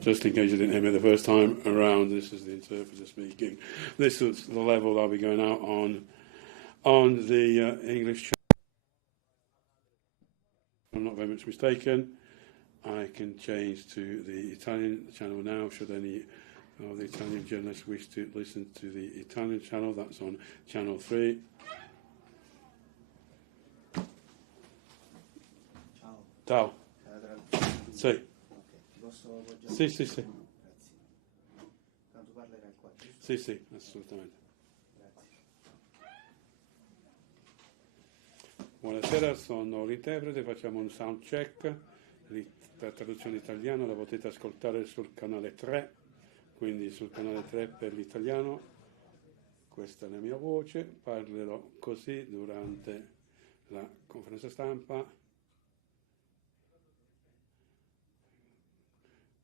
Just in case you didn't hear me the first time around, this is the interpreter speaking. This is the level I'll be going out on the English channel. I'm not very much mistaken. I can change to the Italian channel now, should any of the Italian journalists wish to listen to the Italian channel. That's on channel 3. Ciao. Sì. Sì, sì, sì. Tanto parlerai qua, giusto? Sì, sì, assolutamente. Buonasera, sono l'interprete, facciamo un sound check. La traduzione italiana la potete ascoltare sul canale 3, quindi sul canale 3 per l'italiano. Questa è la mia voce, parlerò così durante la conferenza stampa.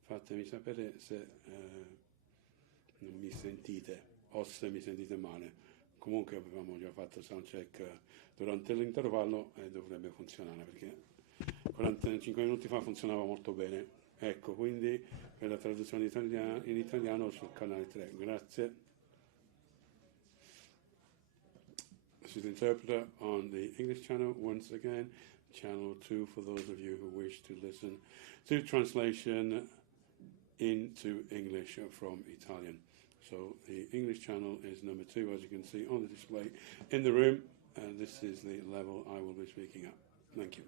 Fatemi sapere se non mi sentite o se mi sentite male. Comunque avevamo già fatto il soundcheck durante l'intervallo e dovrebbe funzionare, perché 45 minuti fa funzionava molto bene. Ecco, quindi per la traduzione in italiano sul canale 3. Grazie. This is the interpreter on the English channel once again. Channel 2 for those of you who wish to listen to translation into English from Italian. So the English channel is number 2, as you can see on the display in the room, and this is the level I will be speaking at. Thank you.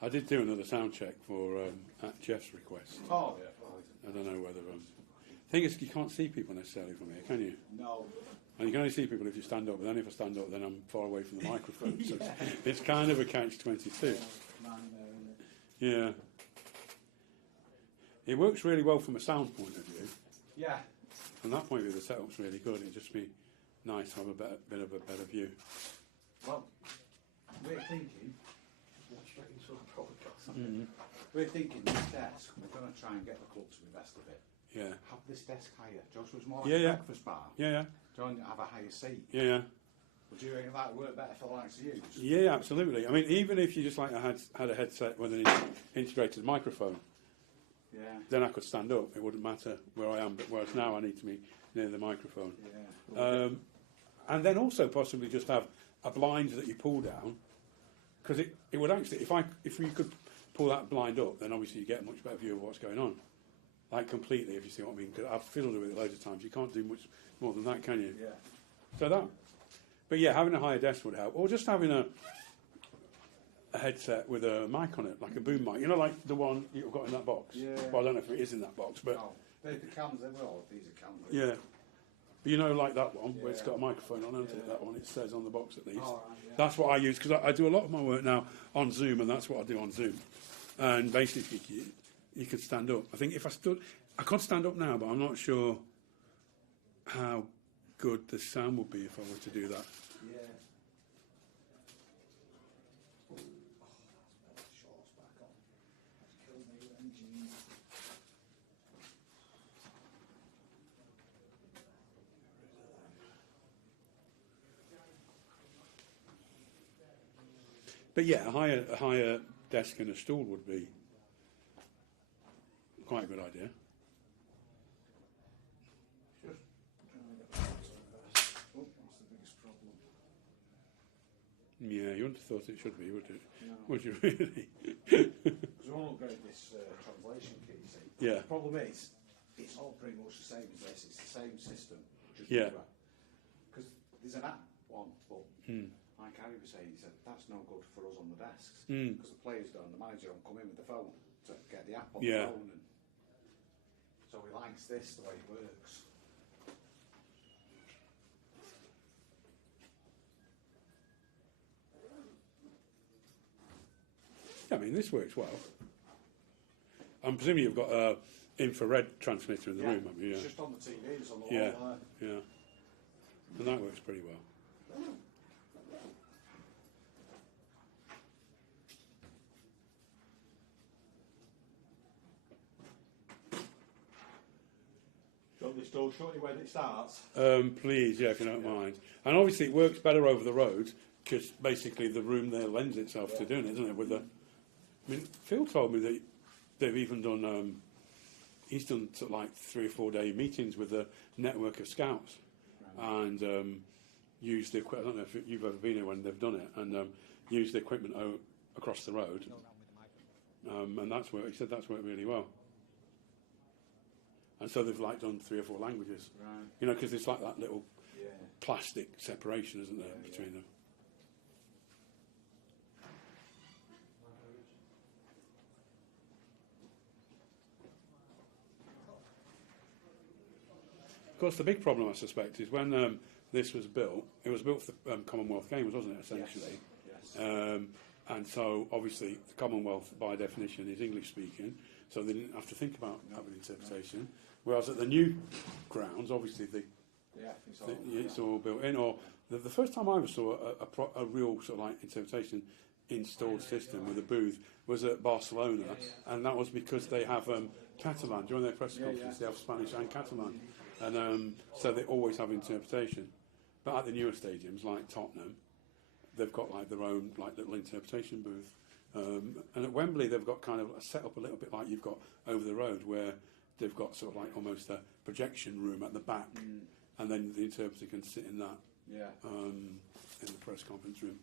I did do another sound check for at Jeff's request. Oh, yeah. Right. I don't know whether. Thing is, you can't see people necessarily from here, can you? No. And you can only see people if you stand up. But then if I stand up, then I'm far away from the microphone. So it's kind of a catch-22. Yeah. It works really well from a sound point of view. Yeah. From that point of view, the setup's really good. It'd just be nice to have a bit of a better view. Well, we're thinking. We're thinking this desk, we're going to try and get the club to the best of it. Yeah. Have this desk higher. Joshua's more like a breakfast bar. Yeah, yeah. Don't have a higher seat. Yeah, yeah. Would you think that would work better for the likes of you? Yeah, absolutely. I mean, even if you just like had a headset with an integrated microphone, yeah, then I could stand up. It wouldn't matter where I am. But whereas now I need to be near the microphone. Yeah. And then also possibly just have a blind that you pull down, because it would actually, if you could pull that blind up, then obviously you get a much better view of what's going on. like completely, if you see what I mean. Because I've fiddled with it loads of times. You can't do much more than that, can you? Yeah. So that, but yeah, having a higher desk would help, or just having a headset with a mic on it, like a boom mic. You know, like the one you've got in that box. Yeah. Well, I don't know if it is in that box, but Oh, the cams, they will. These are cams. yeah. But you know, like that one where it's Yeah. got a microphone on, isn't it? Yeah. That one, it says on the box at least. Oh, right, yeah. That's what I use because I do a lot of my work now on Zoom, and that's what I do on Zoom. And basically, you can stand up. I think if I stood, I could stand up now, but I'm not sure how good the sound would be if I were to do that. Yeah. But yeah, a higher desk and a stool would be quite a good idea. Just trying to get the balance on this. Oh, that's the biggest problem. Yeah, you wouldn't have thought it should be, would it? No. Would you really? Because we want to upgrade this translation kit, you see. Yeah. The problem is, it's all pretty much the same as this. It's the same system, just Yeah. because there's an app one, but like Harry was saying, he said that's no good for us on the desks because the players don't. The manager don't come in with the phone to get the app on the Yeah. phone, and so he likes this the way it works. I mean, this works well. I'm presuming you've got a infrared transmitter in the room, haven't you? It's Yeah. just on the TV, it's on the Yeah. wall there. Yeah. And that works pretty well. Do you want this door shortly when it starts? Please, yeah, if you don't mind. And obviously, it works better over the road because basically the room there lends itself to doing it, doesn't it? With the, I mean, Phil told me that they've even done. He's done sort of like 3 or 4 day meetings with a network of scouts, and used the equipment. I don't know if you've ever been here when they've done it, and used the equipment across the road. And that's worked. He said that's worked really well. And so they've like done 3 or 4 languages, Right. you know, because it's like that little Yeah. plastic separation, isn't there, Yeah, between them? Of course, the big problem, I suspect, is when this was built, it was built for the Commonwealth Games, wasn't it, essentially? Yes. And so, obviously, the Commonwealth, by definition, is English-speaking, so they didn't have to think about having interpretation. Whereas at the new grounds, obviously, Yeah, it's all built in. Or the first time I ever saw a real sort of like interpretation installed system with a booth was at Barcelona, and that was because they have Catalan during their press conference. They have Spanish and Catalan, and so they always have interpretation. But at the newer stadiums like Tottenham, they've got like their own like little interpretation booth. And at Wembley, they've got kind of set up a little bit like you've got over the road, where they've got sort of like almost a projection room at the back, and then the interpreter can sit in that in the press conference room.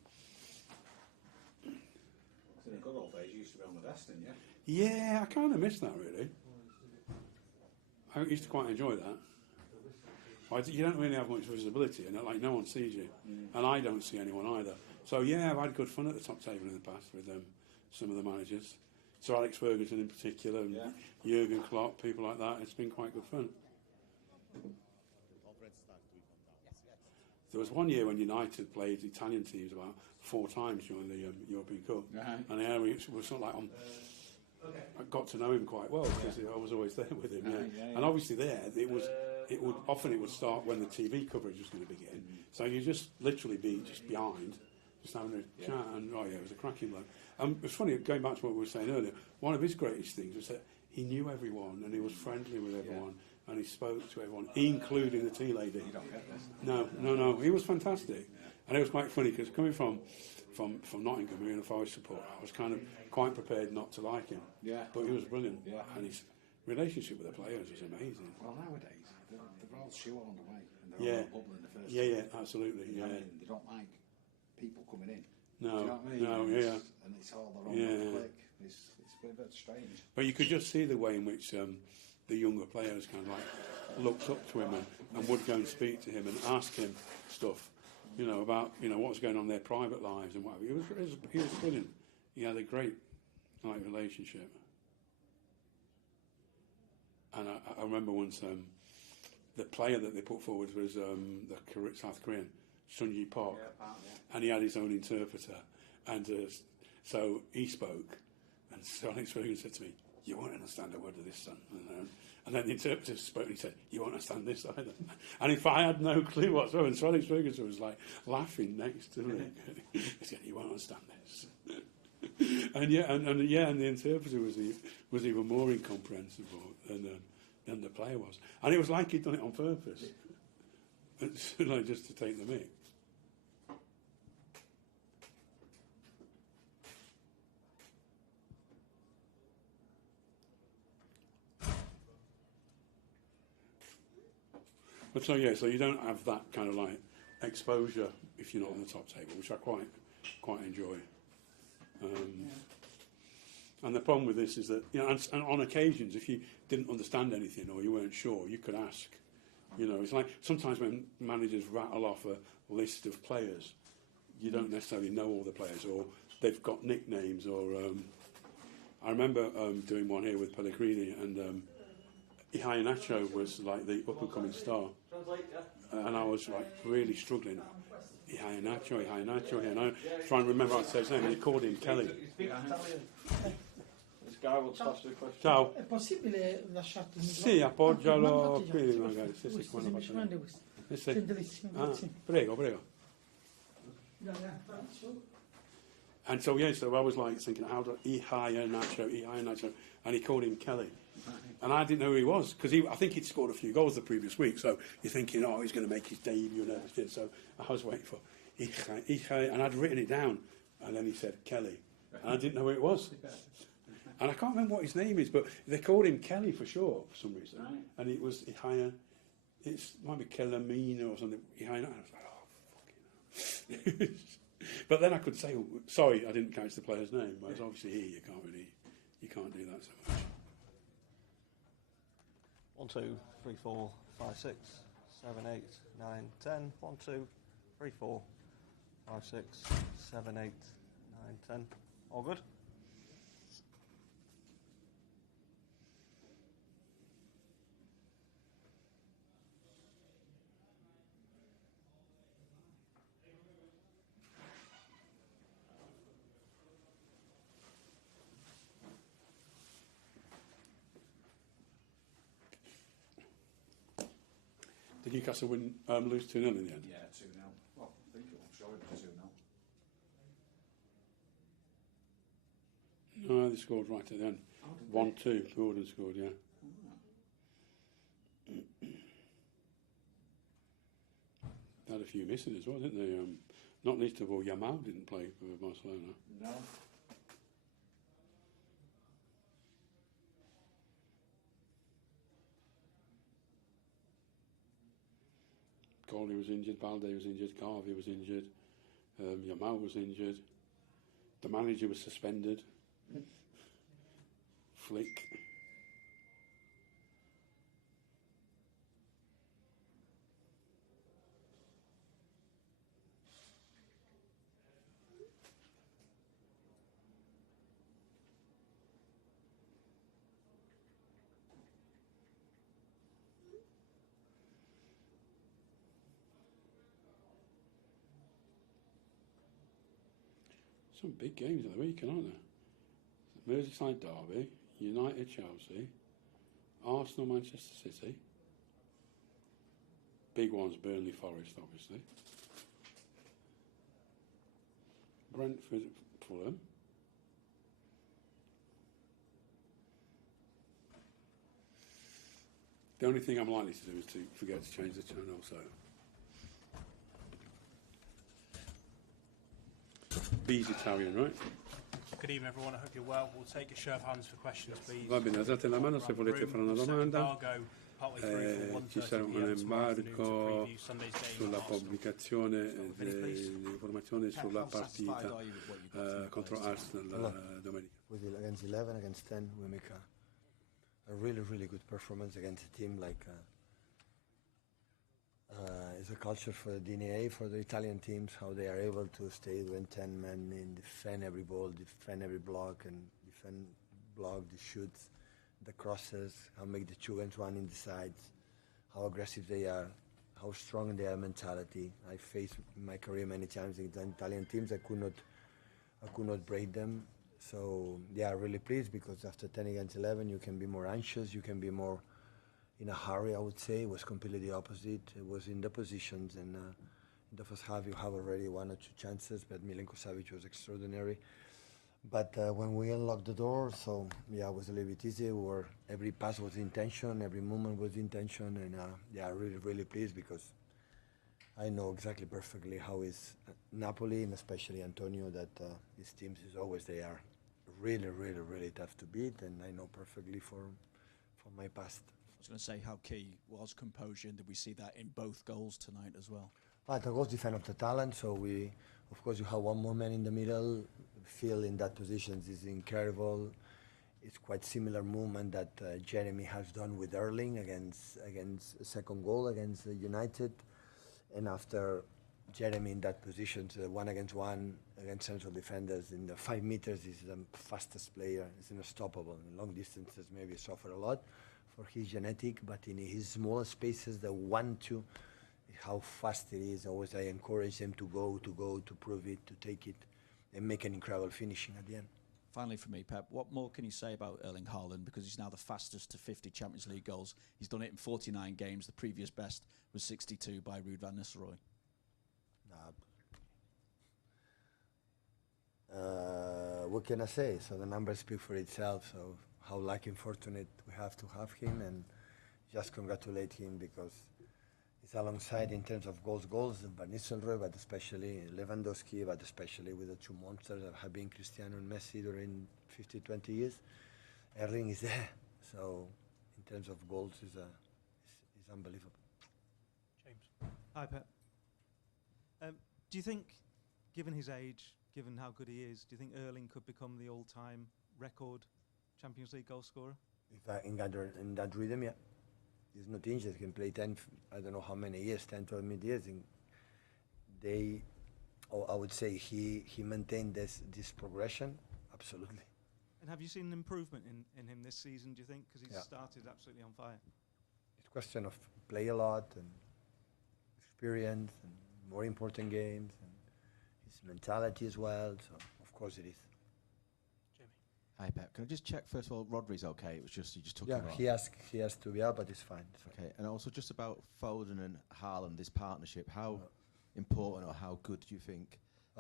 In the good old days, you used to be on the desk, didn't you? Yeah, I kind of miss that really. I used to quite enjoy that. You don't really have much visibility, and like no one sees you, and I don't see anyone either. So yeah, I've had good fun at the top table in the past with some of the managers. So Alex Ferguson in particular, and Jurgen Klopp, people like that. It's been quite good fun. There was one year when United played Italian teams about 4 times during the European Cup, and we were sort of like on. I got to know him quite well because I was always there with him. And obviously it would start when the TV coverage was going to begin. So you just literally be just behind, just having a chat, and it was a cracking bloke. It was funny, going back to what we were saying earlier, one of his greatest things was that he knew everyone and he was friendly with everyone and he spoke to everyone, including the tea lady. You don't get this. No, he was fantastic. And it was quite funny because coming from Nottingham, being a Forest supporter, I was kind of quite prepared not to like him. Yeah. But he was brilliant. Yeah. And his relationship with the players was amazing. Well, nowadays, they're all shoehorned away and they're all bubble in the first. Yeah, absolutely. You know Yeah. what I mean? They don't like people coming in. No, Do you know what I mean? no, And it's all their own little clique. It's a bit strange. But you could just see the way in which the younger players kind of like looked up to him and would go and speak to him and ask him stuff, you know, about, you know, what was going on in their private lives and whatever. He was brilliant. He had a great like relationship. And I remember once the player that they put forward was the South Korean, Sun Yi Park, and he had his own interpreter. And so he spoke, and Sir Alex Ferguson said to me, "You won't understand a word of this, son." And then the interpreter spoke and he said, "You won't understand this either." And if I had no clue whatsoever, and Sir Alex Ferguson was like laughing next to me, he said, "You won't understand this." and the interpreter was even more incomprehensible than the player was. And it was like he'd done it on purpose, like just to take the mick. But so you don't have that kind of like exposure if you're not on the top table, which I quite enjoy. And the problem with this is that, you know, and on occasions, if you didn't understand anything or you weren't sure, you could ask. You know, it's like sometimes when managers rattle off a list of players, you don't necessarily know all the players, or they've got nicknames. Or I remember doing one here with Pellegrini, and Iheanacho was like the up-and-coming star, and I was like really struggling. Iheanacho, and I trying to remember how to say his name, and he called him Kelly. This guy wants to ask you a question. Ciao. È possibile lasciarti il Sì, appoggialo qui magari. Sì, questo, quando semplicemente questo. Sì. Gentilissimo, grazie. Prego. And so I was like thinking, how do Iheanacho, and he called him Kelly. And I didn't know who he was, because I think he'd scored a few goals the previous week, so you're thinking, oh, he's going to make his debut and everything. So I was waiting for Ihe, and I'd written it down, and then he said Kelly, and I didn't know who it was. And I can't remember what his name is, but they called him Kelly for sure, for some reason. Right. And it was Ihe, it might be Kelamina or something. Ihe, and I was like, oh, fucking hell. But then I could say, oh, sorry, I didn't catch the player's name. Whereas obviously here, you can't do that so much. 1, 2, 3, 4, 5, 6, 7, 8, 9, 10. 1, 2, 3, 4, 5, 6, 7, 8, 9, 10. All good? Did Newcastle lose 2-0 in the end? Yeah, 2-0. Well, I think I'm sure it was 2-0. No, they scored right at the end. 1-2. Gordon scored, yeah. They had a few missing as well, didn't they? Not least of all, Yamal didn't play for Barcelona. No. Goldie was injured, Balde was injured, Garvey was injured, Yamal was injured, the manager was suspended. Flick. Some big games of the weekend, aren't there? Merseyside Derby, United Chelsea, Arsenal Manchester City. Big ones, Burnley Forest, obviously. Brentford Fulham. The only thing I'm likely to do is to forget to change the channel, so. B's Italian, right? Good evening, everyone. I hope you're well. We'll take a show of hands for questions, please. Va bene, alzate la mano se volete fare una domanda. Ci sarà un embargo sulla pubblicazione dell'informazione sulla partita contro Arsenal domenica. We will against 11, against 10, we make a really, really good performance against a team like it's a culture for the DNA, for the Italian teams, how they are able to stay with 10 men and defend every ball, defend every block, and defend block the shoots, the crosses, how make the children run in the sides, how aggressive they are, how strong they are mentality. I faced in my career many times in Italian teams. I could not break them. So they are really pleased because after 10 against 11, you can be more anxious, you can be more in a hurry, I would say. It was completely the opposite. It was in the positions, and in the first half you have already one or two chances, but Milenko Savic was extraordinary. But when we unlocked the door, so yeah, it was a little bit easier. Where every pass was intention, every movement was intention, and yeah, really, really pleased because I know exactly perfectly how is Napoli, and especially Antonio, that his teams is always they are really, really, really tough to beat, and I know perfectly from my past. I was going to say how key was composure, and did we see that in both goals tonight as well? But of course, defend of the talent. So we, of course, you have one more man in the middle. Phil in that position is incredible. It's quite similar movement that Jeremy has done with Erling against a second goal against United, and after Jeremy in that position, 1-against-1 against central defenders in the 5 meters, is the fastest player. He's unstoppable. In long distances, maybe suffer a lot for his genetic, but in his small spaces, the 1-2, how fast it is. Always I encourage them to go, to prove it, to take it, and make an incredible finishing at the end. Finally for me, Pep, what more can you say about Erling Haaland? Because he's now the fastest to 50 Champions League goals. He's done it in 49 games. The previous best was 62 by Ruud van Nistelrooy. What can I say? So the numbers speak for itself. So how lucky and fortunate we have to have him, and just congratulate him because he's alongside in terms of goals, Van Nistelrooy, but especially Lewandowski, but especially with the two monsters that have been Cristiano and Messi during 50, 20 years. Erling is there. So in terms of goals, is unbelievable. James. Hi, Pep. Do you think, given his age, given how good he is, do you think Erling could become the all-time record Champions League goal scorer? In that rhythm, yeah. He's not injured. He can play 10, I don't know how many years, 10, 12 years. I would say he maintained this progression, absolutely. And have you seen an improvement in him this season, do you think? Because he's started absolutely on fire. It's a question of play a lot and experience and more important games and his mentality as well. So, of course it is. Jamie. Hi, Pep. Can I just check, first of all, Rodri's okay? It was just, you just took him off. he has to be out, but it's fine. Okay, and also just about Foden and Haaland, this partnership, how important or how good do you think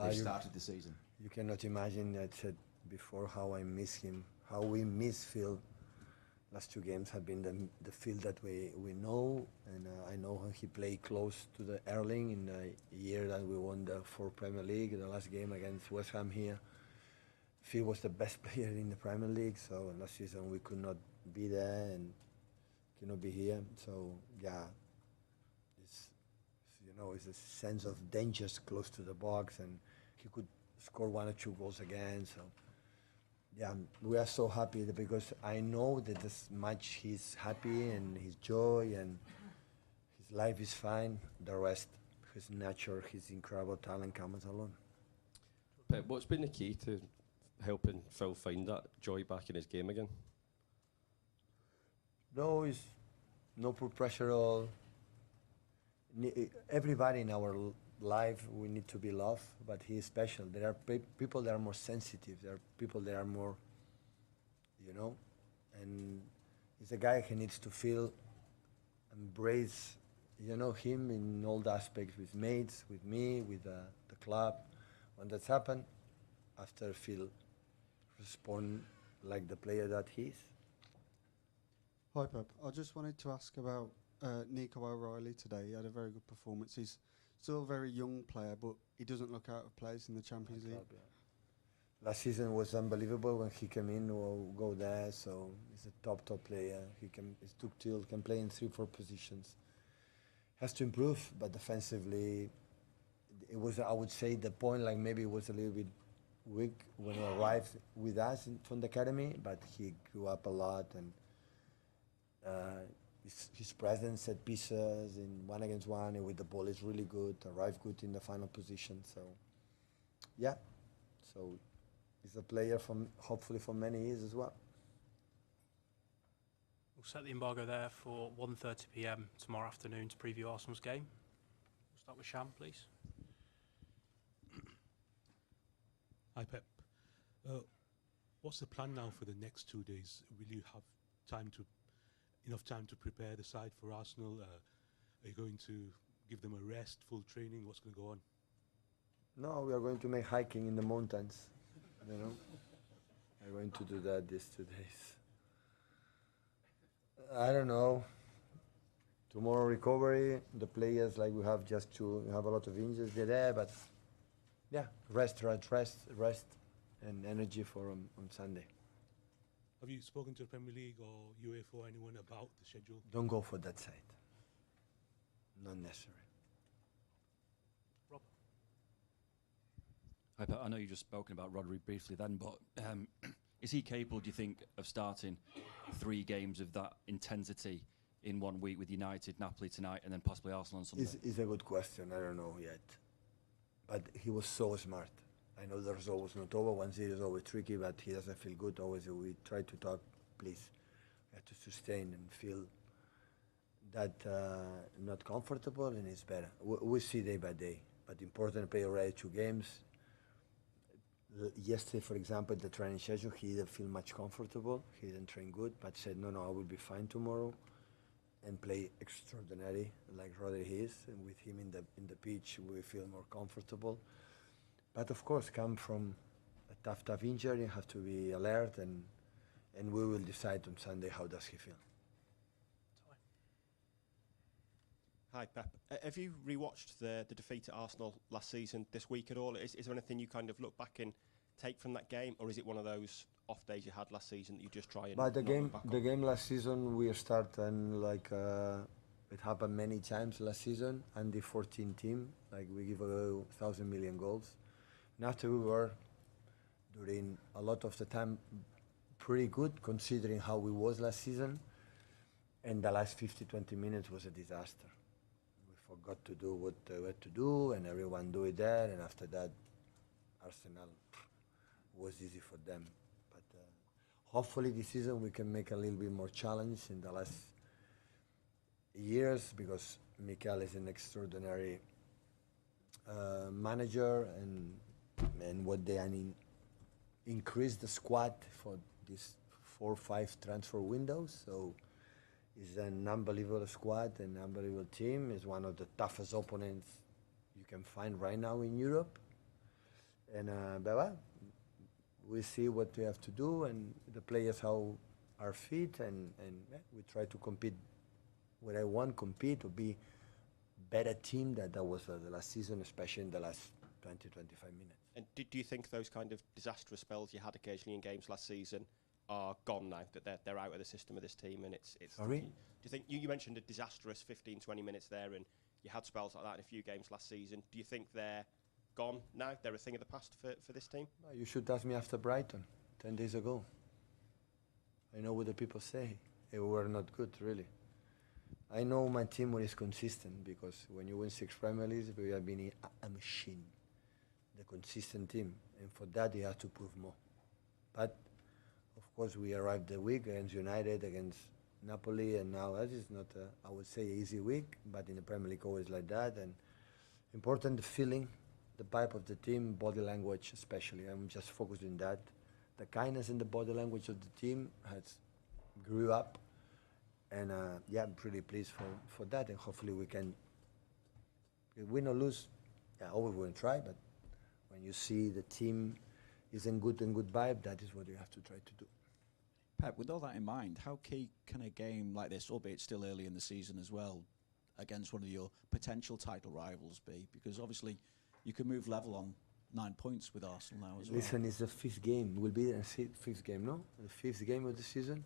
they started the season? You cannot imagine, I said before, how I miss him, how we miss Phil. Last 2 games have been the Phil that we know, and I know how he played close to the Erling in the year that we won the 4 Premier League, the last game against West Ham here. Phil was the best player in the Premier League, so last season we could not be there and cannot be here. So yeah, it's a sense of danger close to the box, and he could score 1 or 2 goals again. So yeah, we are so happy because I know that as much he's happy and his joy and his life is fine, the rest, his nature, his incredible talent comes along. Pep, what's been the key to helping Phil find that joy back in his game again? No, it's no pressure at all. Everybody in our life, we need to be loved, but he is special. There are people that are more sensitive. There are people that are more, and he's a guy who needs to feel, embrace, him in all the aspects with mates, with me, with the club. When that's happened, after Phil respond like the player that he is. Hi, Pep. I just wanted to ask about Nico O'Reilly today. He had a very good performance. He's still a very young player, but he doesn't look out of place in the Champions League. Last season was unbelievable when he came in or go there. So he's a top player. He's took till can play in 3-4 positions. Has to improve, but defensively, it was, I would say, the point like maybe it was a little bit weak when he arrived with us from the academy, but he grew up a lot and His presence at pieces in 1-against-1 and with the ball is really good, arrived good in the final position. So, yeah. So, he's a player hopefully for many years as well. We'll set the embargo there for 1:30 p.m. tomorrow afternoon to preview Arsenal's game. We'll start with Sham, please. Hi, Pep. What's the plan now for the next 2 days? Will you have enough time to prepare the side for Arsenal? Are you going to give them a rest, full training? What's going to go on? No, we are going to make hiking in the mountains. You know, we're going to do that these 2 days. I don't know. Tomorrow recovery. The players we have we have a lot of injuries there, but yeah, rest, and energy for on Sunday. Have you spoken to the Premier League or UEFA or anyone about the schedule? Don't go for that side. Not necessary. Rob? Hi, Pat. I know you've just spoken about Rodri briefly then, but is he capable, do you think, of starting 3 games of that intensity in 1 week with United, Napoli tonight, and then possibly Arsenal on Sunday? It's a good question. I don't know yet. But he was so smart. I know the result was not over. 1-0 is always tricky, but he doesn't feel good. Always we try to talk, please. You have to sustain and feel that not comfortable, and it's better. We see day by day. But important to play already 2 games. Yesterday, for example, the training session, he didn't feel much comfortable. He didn't train good, but said, no, I will be fine tomorrow. And play extraordinary like Rodri is, and with him in the pitch we feel more comfortable. But of course, come from a tough injury, you have to be alert, and we will decide on Sunday how does he feel. Hi, Pep. Have you rewatched the defeat at Arsenal last season this week at all? Is there anything you kind of look back and take from that game, or is it one of those off days you had last season that you just try and? But the game last season we start and it happened many times last season. And the 14 team, we give away 1,000 million goals. And after we were during a lot of the time pretty good considering how we was last season. And the last 50-20 minutes was a disaster. We forgot to do what we had to do, and everyone do it there. And after that, Arsenal was easy for them. Hopefully this season we can make a little bit more challenge in the last years, because Mikel is an extraordinary manager, and what they increase the squad for these 4 or 5 transfer windows. So it's an unbelievable squad, an unbelievable team. It's one of the toughest opponents you can find right now in Europe. And we see what we have to do, and the players how are fit, and we try to compete where I want compete to be better team that was the last season, especially in the last 20-25 minutes. And do you think those kind of disastrous spells you had occasionally in games last season are gone now, that they're out of the system of this team, and it's Sorry? Do you think you mentioned a disastrous 15-20 minutes there, and you had spells like that in a few games last season? Do you think they're gone now? They're a thing of the past for this team? You should ask me after Brighton 10 days ago. I know what the people say. We were not good, really. I know my team is consistent, because when you win 6 Premier Leagues, we have been a machine, the consistent team, and for that you have to prove more. But of course we arrived the week against United, against Napoli, and now that is not I would say easy week, but in the Premier League always like that. And important the feeling, the vibe of the team, body language especially. I'm just focused on that. The kindness in the body language of the team has grew up, and I'm pretty pleased for that, and hopefully we can win or lose. Always we'll try, but when you see the team is in good vibe, that is what you have to try to do. Pep, with all that in mind, how key can a game like this, albeit still early in the season as well, against one of your potential title rivals be? Because obviously you can move level on 9 points with Arsenal now as well. Listen, it's the 5th game. Will be the 5th game, no? The 5th game of the season?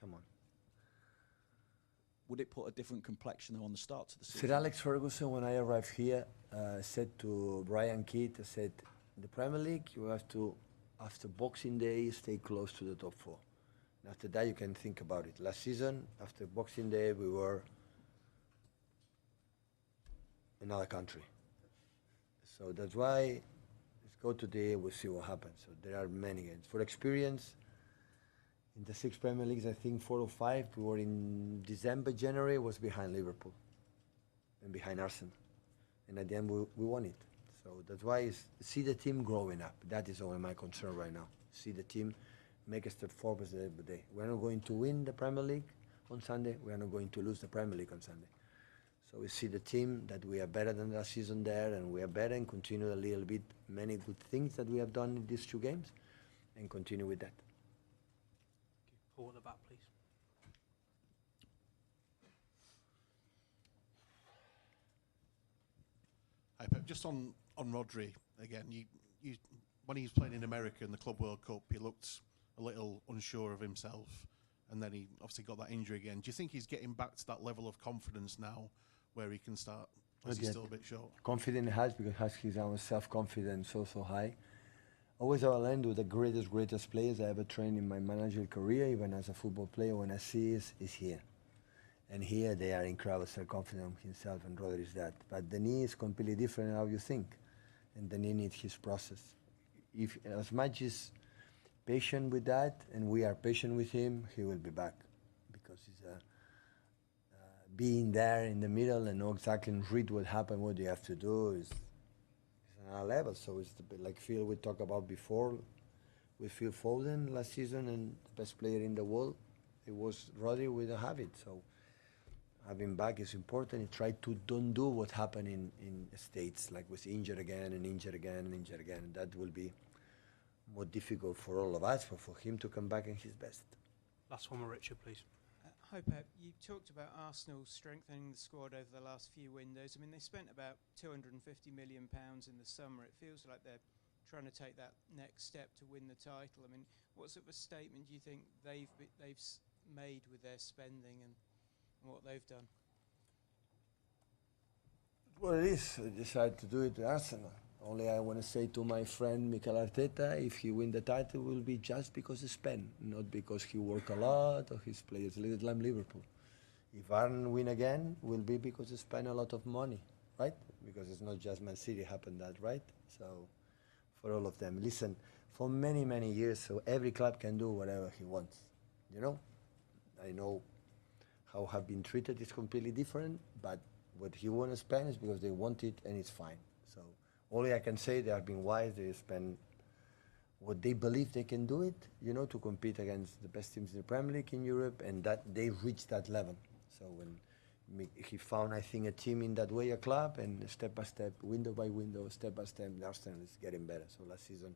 Come on. Would it put a different complexion on the start to the season? Sir Alex Ferguson, when I arrived here, said to Brian Kidd, said, the Premier League, you have to, after Boxing Day, stay close to the top 4. After that, you can think about it. Last season, after Boxing Day, we were in another country. So that's why let's go today. We'll see what happens. So there are many games. For experience, in the 6 Premier Leagues, I think 4 or 5, we were in December, January, was behind Liverpool and behind Arsenal. And at the end, we won it. So that's why see the team growing up. That is only my concern right now. See the team make a step forward every day. We're not going to win the Premier League on Sunday. We are not going to lose the Premier League on Sunday. So we see the team that we are better than last season there, and we are better and continue a little bit many good things that we have done in these 2 games and continue with that. Paul at the back, please. Hi, Pep. Just on Rodri again. You when he was playing in America in the Club World Cup, he looked a little unsure of himself, and then he obviously got that injury again. Do you think he's getting back to that level of confidence now, where he can start? Or is he still a bit short? Confident has, because has his own self-confidence so high. Always Orlando, the greatest players I ever trained in my managerial career, even as a football player, when I see is here. And here they are incredible self-confident himself, and Rodri is that. But the knee is completely different than how you think. And the knee needs his process. If as much as patient with that, and we are patient with him, he will be back. Because he's being there in the middle and know exactly and read what happened, what you have to do is another level. So it's a bit like Phil we talked about before. With Phil Foden last season, and the best player in the world, it was Rodri. We don't have it. So having back is important. He tried to don't do what happened in States, like was injured again and injured again and injured again. That will be more difficult for all of us, for him to come back in his best. Last one with Richard, please. Hi Pep, you talked about Arsenal strengthening the squad over the last few windows. I mean, they spent about £250 million in the summer. It feels like they're trying to take that next step to win the title. I mean, what sort of a statement do you think they've made with their spending and what they've done? Well, it is. I decided to do it at Arsenal. Only I want to say to my friend Mikel Arteta, if he win the title, it will be just because he spent, not because he work a lot or his players like Liverpool. If Arsenal win again, it will be because he spent a lot of money, right? Because it's not just Man City happened that, right? So for all of them, listen, for many, many years, so every club can do whatever he wants. You know, I know how have been treated is completely different, but what he want to spend is because they want it, and it's fine. So only I can say they have been wise. They spend what they believe they can do it, you know, to compete against the best teams in the Premier League in Europe, and that they reached that level. So when he found, I think, a team in that way, a club, and step by step, window by window, step by step, Arsenal is getting better. So last season,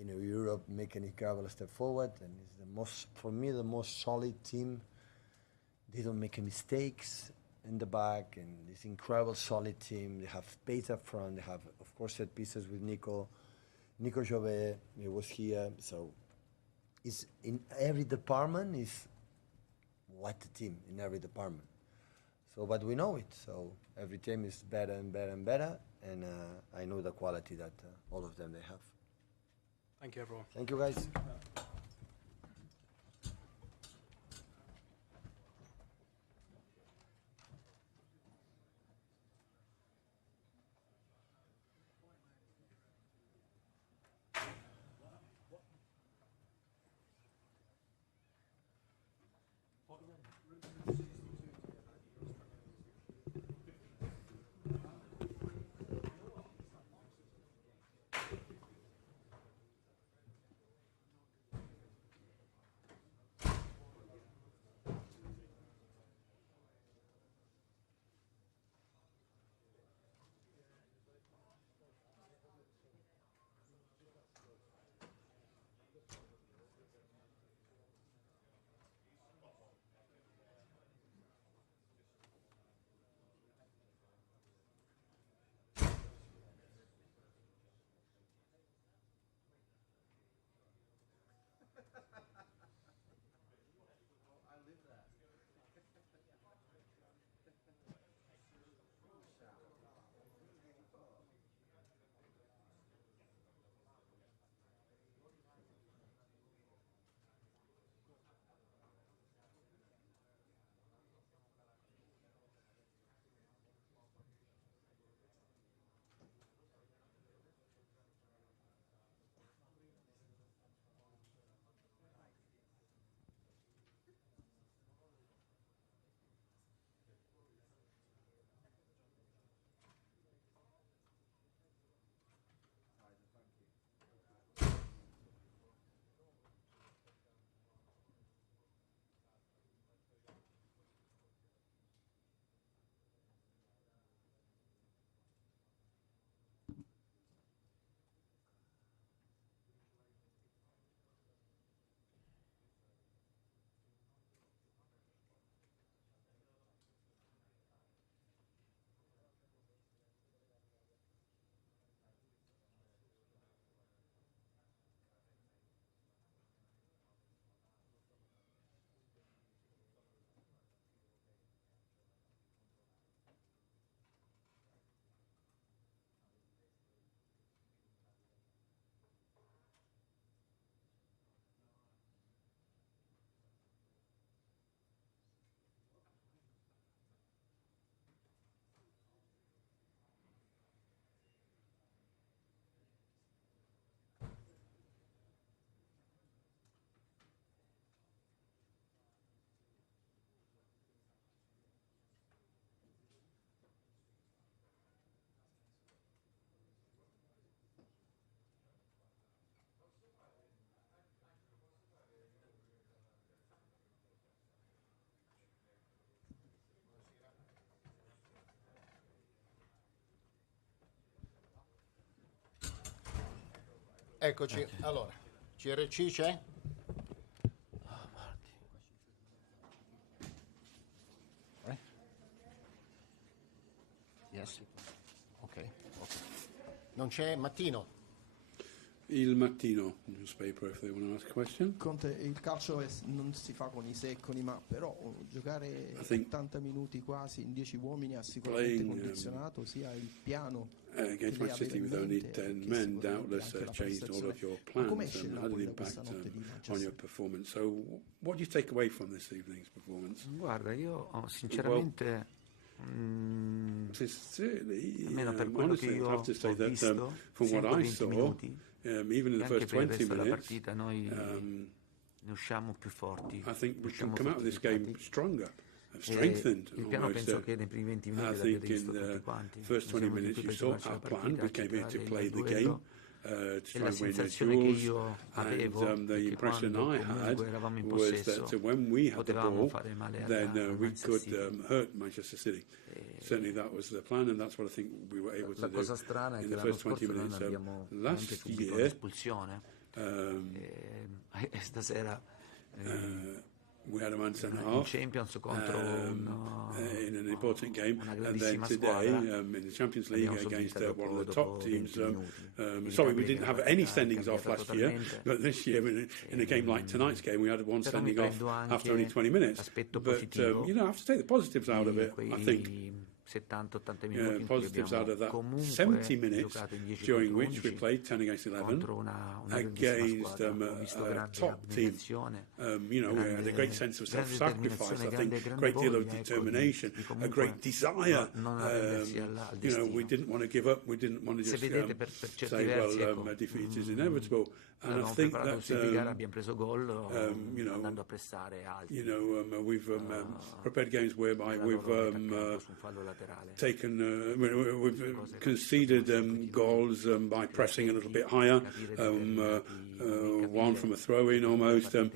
in Europe, making an incredible step forward, and it's the most, for me, the most solid team. They don't make mistakes in the back, and this incredible solid team. They have pace up front. They have, of course, set pieces with Nico Jove. He was here. So it's in every department is what the team in every department. So, but we know it. So every team is better and better and better, and I know the quality that all of them they have. Thank you, everyone. Thank you, guys. Eccoci, allora, CRC c'è? Yes. Ok. Non c'è Mattino. Il Mattino newspaper, if they want to ask a question. Conte, il calcio non si fa con i se e con i ma, però giocare 80 minuti quasi in 10 uomini ha sicuramente condizionato sia il piano against Manchester City with only 10 men doubtless changed all of your plans and had an impact on your performance. So what do you take away from this evening's performance? Guarda, io sinceramente almeno per quello che io ho visto, from what I saw, minuti, even in the first 20 minutes, partita noi ne usciamo più forti. I think we can come out of this game stronger. Strengthened. Il piano penso che nei primi 20 minuti I think in the first 20 minutes you saw our plan. We came here to play the game, to try and win the duels. And the impression I had was that when we had the ball, then we could hurt Manchester City. Certainly that was the plan, and that's what I think we were able to do in the first 20 minutes. Last year, stasera we had a man sent off Champions contro in an important game, and then today in the Champions League against one of the top teams. Sorry, we didn't have any sendings off last year, but this year in a game like tonight's game, we had one sending off after only 20 minutes. But you know, I have to take the positives out of it, I think. 70-80 minuti positives out of that 70 minutes during which we played 10 against 11 against a top team. You know, we had a great sense of self-sacrifice, I think, a great deal of determination, a great desire. You know, we didn't want to give up, we didn't want to just say, well, defeat is inevitable. And I think that, you know, we've prepared games whereby we've we've conceded goals by pressing a little bit higher, one from a throw-in almost, and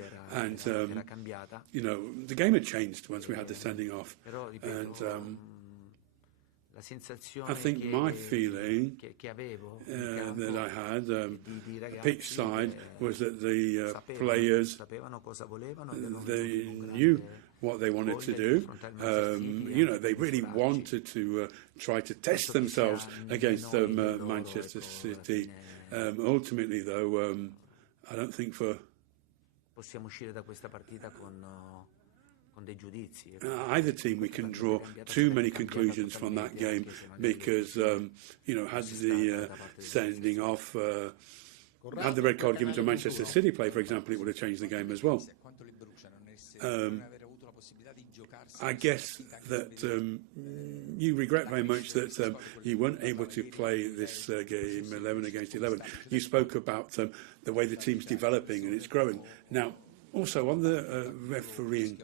you know, the game had changed once we had the sending off, and I think my feeling that I had pitch side was that the players, they knew what they wanted to do. You know, they really wanted to try to test themselves against Manchester City. Ultimately, though, I don't think for either team we can draw too many conclusions from that game, because you know, had the sending off, had the red card given to a Manchester City player, for example, it would have changed the game as well. I guess that you regret very much that you weren't able to play this game 11 against 11. You spoke about the way the team's developing and it's growing. Now, also on the refereeing,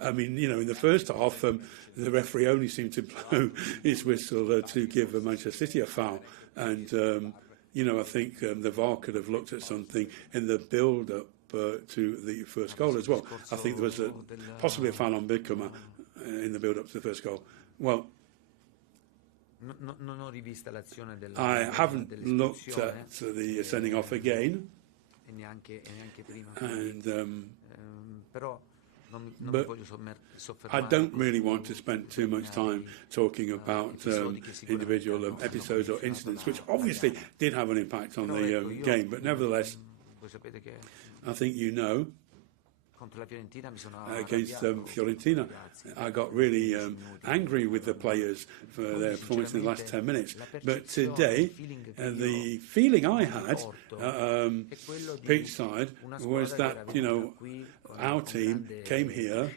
I mean, you know, in the first half, the referee only seemed to blow his whistle to give Manchester City a foul. And, you know, I think the VAR could have looked at something in the build-up to the first goal as well. I think there was possibly a foul on Bickham in the build-up to the first goal. Well, I haven't looked at the sending off again. And, but I don't really want to spend too much time talking about individual episodes or incidents, which obviously did have an impact on the game. But nevertheless, I think you know, against Fiorentina, I got really angry with the players for their performance in the last 10 minutes. But today, the feeling I had pitch side was that, you know, our team came here,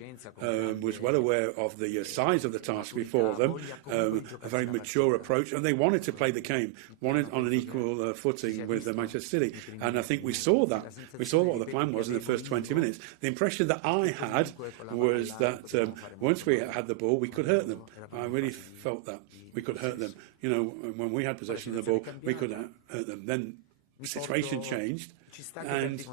was well aware of the size of the task before them, a very mature approach, and they wanted to play the game, wanted on an equal footing with Manchester City. And I think we saw that. We saw what the plan was in the first 20 minutes. The impression that I had was that once we had the ball, we could hurt them. I really felt that we could hurt them. You know, when we had possession of the ball, we could hurt them. Then the situation changed, and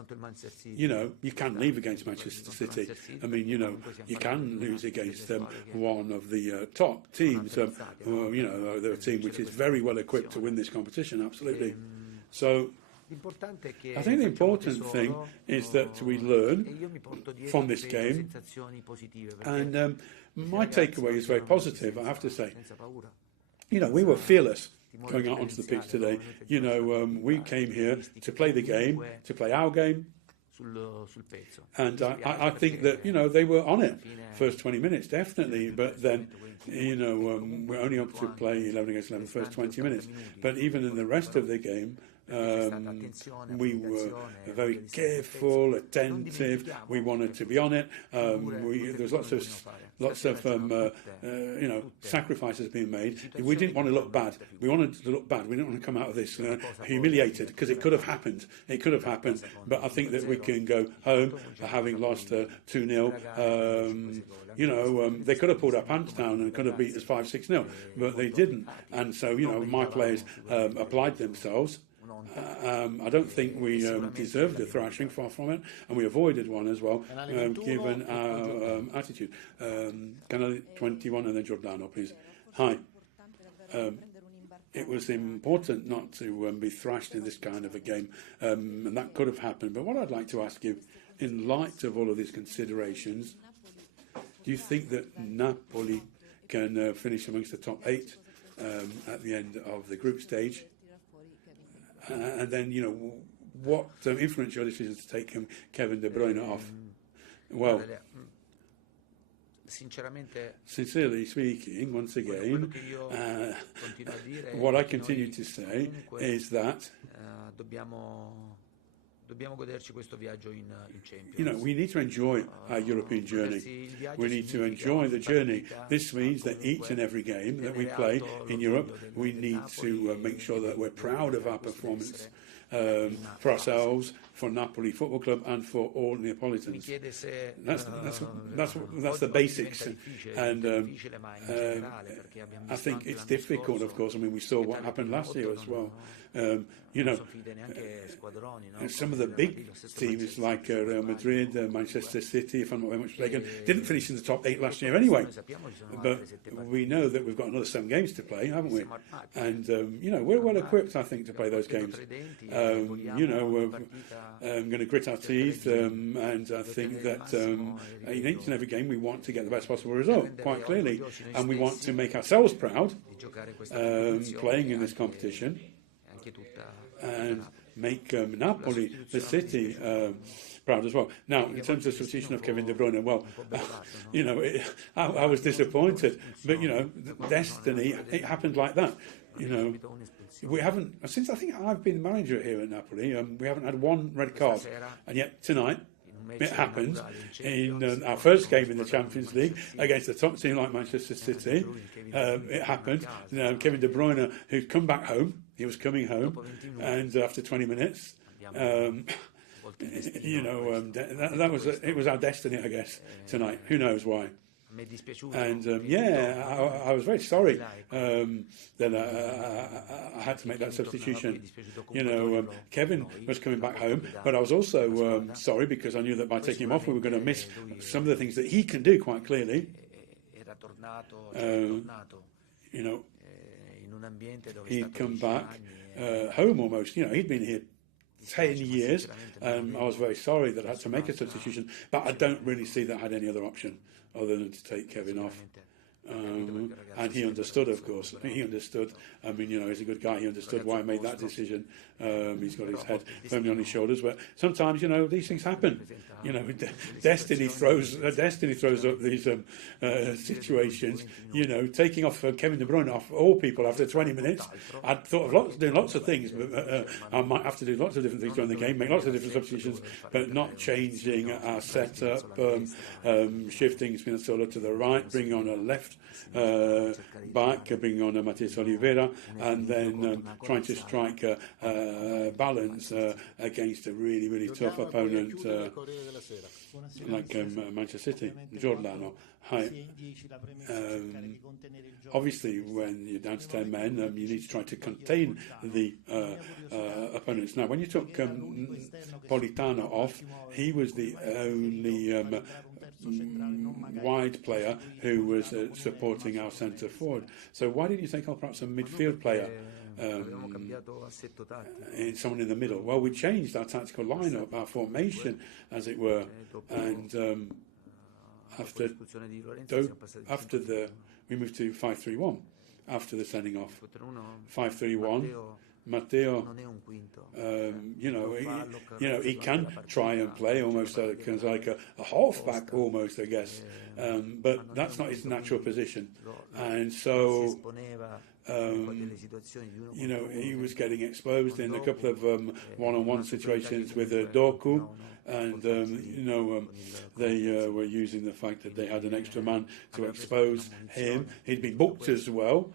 you know, you can leave against Manchester City. I mean, you know, you can lose against one of the top teams. You know, they're a team which is very well equipped to win this competition. Absolutely. So I think the important thing is that we learn from this game, and my takeaway is very positive, I have to say. You know, we were fearless going out onto the pitch today. You know, we came here to play the game, to play our game. And I think that, you know, they were on it first 20 minutes, definitely. But then, you know, we're only up to play 11 against 11 first 20 minutes. But even in the rest of the game, we were very careful, attentive. We wanted to be on it. There was lots of you know, sacrifices being made. We didn't want to look bad. We wanted to look bad. We didn't want to come out of this humiliated, because it could have happened. It could have happened. But I think that we can go home having lost 2-0. You know, they could have pulled our pants down and could have beat us 5-6-0, but they didn't. And so, you know, my players applied themselves. I don't think we deserved a thrashing, far from it, and we avoided one as well, given our attitude. Canale 21 and then Giordano, please. Hi. It was important not to be thrashed in this kind of a game, and that could have happened. But what I'd like to ask you, in light of all of these considerations, do you think that Napoli can finish amongst the top 8 at the end of the group stage? And then, you know, what influenced your decision to take Kevin De Bruyne off? Well, sincerely speaking, once again, what I continue to say is that you know, we need to enjoy our European journey. We need to enjoy the journey. This means that each and every game that we play in Europe, we need to make sure that we're proud of our performance for ourselves, for Napoli Football Club, and for all Neapolitans. That's the basics. And I think it's difficult, of course. I mean, we saw what happened last year as well. You know, some of the big teams like Real Madrid, Manchester City, if I'm not very much mistaken, didn't finish in the top 8 last year anyway. But we know that we've got another 7 games to play, haven't we? And, you know, we're well equipped, I think, to play those games. You know, we're going to grit our teeth, and I think that in each and every game we want to get the best possible result, quite clearly. And we want to make ourselves proud playing in this competition, and make Napoli, the city, proud as well. Now, in terms of the substitution of Kevin De Bruyne, well, you know, I was disappointed, but, you know, destiny, it happened like that. You know, we haven't, since I think I've been manager here at Napoli, we haven't had 1 red card, and yet tonight, it happened in our first game in the Champions League against a top team like Manchester City. It happened. Kevin De Bruyne, who'd come back home, he was coming home, and after 20 minutes, you know, it was our destiny, I guess, tonight. Who knows why? And yeah, I was very sorry that I had to make that substitution. You know, Kevin was coming back home, but I was also sorry because I knew that by taking him off, we were going to miss some of the things that he can do quite clearly. You know, he'd come back home almost. You know, he'd been here 10 years. I was very sorry that I had to make a substitution, but I don't really see that I had any other option other than to take Kevin off. And he understood, of course. He understood. I mean, you know, he's a good guy. He understood why I made that decision. He's got his head firmly on his shoulders. But sometimes, you know, these things happen. You know, destiny throws up these situations. You know, taking off Kevin De Bruyne off all people after 20 minutes. I'd thought of doing lots of things. But, I might have to do lots of different things during the game, make lots of different substitutions, but not changing our setup, shifting Spinazzola to the right, bringing on a left back, bringing on a Matheus Oliveira, and then trying to strike balance against a really, really tough opponent like Manchester City. Giordano. Hi. Obviously, when you're down to 10 men, you need to try to contain the opponents. Now, when you took Politano off, he was the only wide player who was supporting our centre forward. So why didn't you take on perhaps a midfield player? someone in the middle. Well, we changed our tactical lineup, our formation, as it were, and after we moved to 5-3-1 after the sending off. 5-3-1. Matteo, he can try and play almost like a halfback, almost, I guess, but that's not his natural position, and so he was getting exposed in a couple of one-on-one situations with Doku, and they were using the fact that they had an extra man to expose him. He'd been booked as well.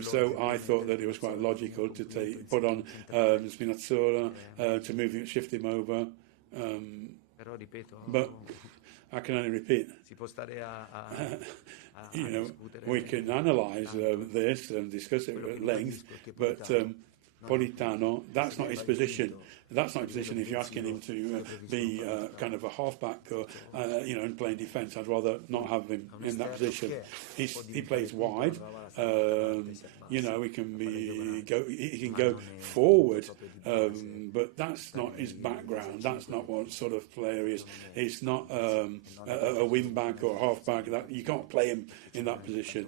So I thought that it was quite logical to put on Spinazzola to shift him over. But I can only repeat. We can analyse this and discuss it at length, but Politano, that's not his position. That's not his position. If you're asking him to be kind of a halfback or and playing defence, I'd rather not have him in that position. He plays wide. He can go forward, but that's not his background. That's not what sort of player he is. He's not a wing back or a half back. You can't play him in that position.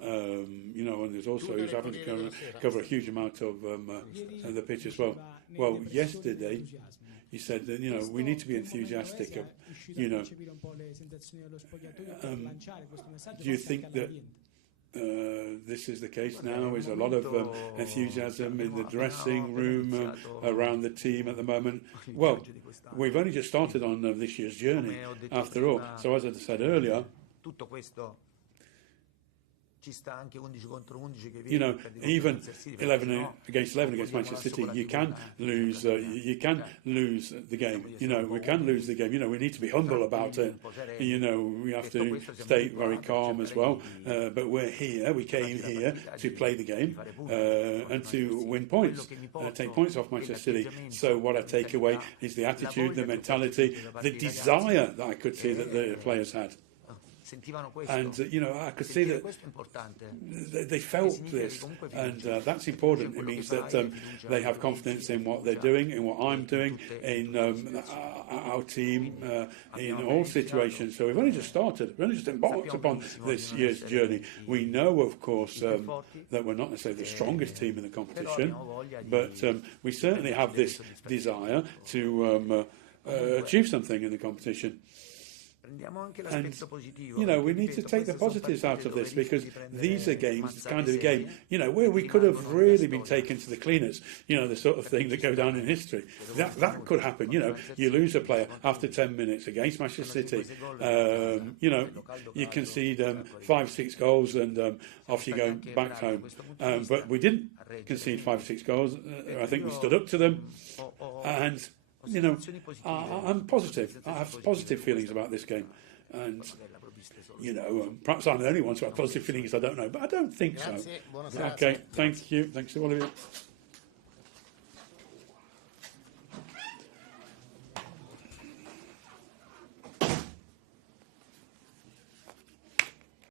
And there's also he's having to cover a huge amount of the pitch as well. Well, yesterday he said that we need to be enthusiastic. Do you think that this is the case now? Is a lot of enthusiasm in the dressing room around the team at the moment? Well, we've only just started on this year's journey, after all. So as I said earlier, even 11 against Manchester City, you can lose the game. We can lose the game. We need to be humble about it. We have to stay very calm as well. But we came here to play the game and to win points, take points off Manchester City. So what I take away is the attitude, the mentality, the desire that I could see that the players had. And I could see that they felt this, and that's important. It means that they have confidence in what they're doing, in what I'm doing, in our team, in all situations. So we've only just started. We've only just embarked upon this year's journey. We know, of course, that we're not necessarily the strongest team in the competition, but we certainly have this desire to achieve something in the competition. And, we need to take the positives out of this, because these are games, it's kind of a game, where we could have really been taken to the cleaners, the sort of thing that go down in history. That could happen, you lose a player after 10 minutes against Manchester City, you concede 5-6 goals and off you go back home. But we didn't concede 5-6 goals. I think we stood up to them, and I'm positive. I have positive feelings about this game, and perhaps I'm the only one to have positive feelings. I don't know, but I don't think so. Okay, thank you. Thanks to all of you.